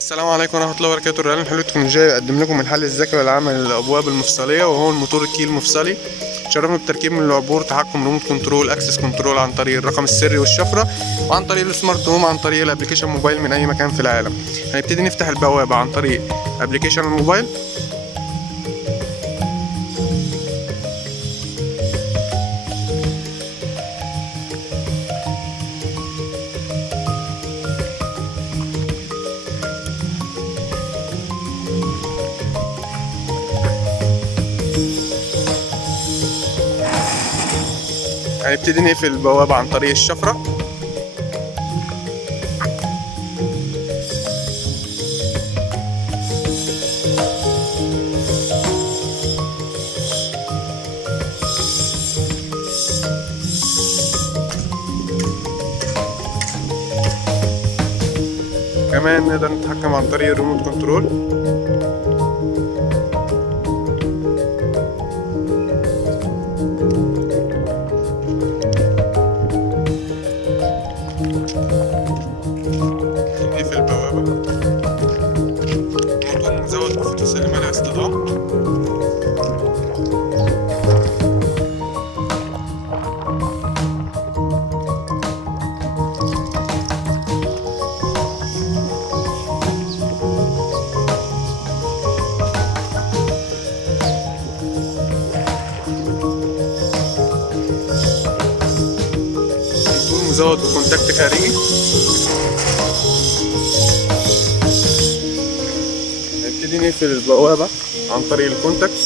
السلام عليكم ورحمة الله وبركاته. الريال الحلو التكنولوجيا يقدم لكم الحل الذكي والعمل للأبواب المفصلية، وهو الموتور الكي المفصلي. شرفنا بالتركيب من العبور، تحكم ريموت كنترول، اكسس كنترول عن طريق الرقم السري والشفرة، وعن طريق السمارت هوم، عن طريق الابليكيشن موبايل من أي مكان في العالم. هنبتدي نفتح البوابة عن طريق ابليكيشن الموبايل. هنبتدي نقفل البوابة عن طريق الشفرة. كمان نقدر نتحكم عن طريق الريموت كنترول. نقفل البوابة، ممكن نزود الفتيس اللي منع استضاءة. مزود بكونتاكت خارجي. نبتدي نقفل البوابة عن طريق الكونتاكت.